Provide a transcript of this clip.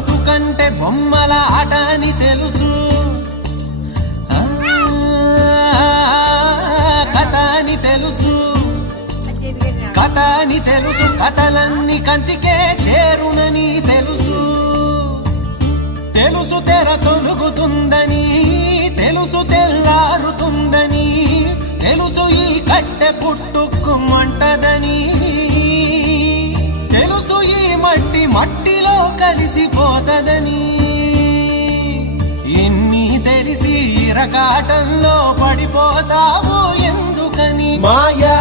బతుకంటే బొమ్మల ఆట అని తెలుసు, కథ అని తెలుసు, కథ అని తెలుసు, కథలన్నీ కంచికే చేరునని తెలుసు, తెలుసు తెర తొలుగుతుందని, తెలుసు తెల్లారుతుందని, తెలుసు ఈ కట్టె పుట్టుకుమంటదని, తెలుసు ఈ మట్టి మట్టిలో కలిసిపోతదని, ఎన్ని తెలిసి ఇరకాటంలో పడిపోతావు ఎందుకని? మాయా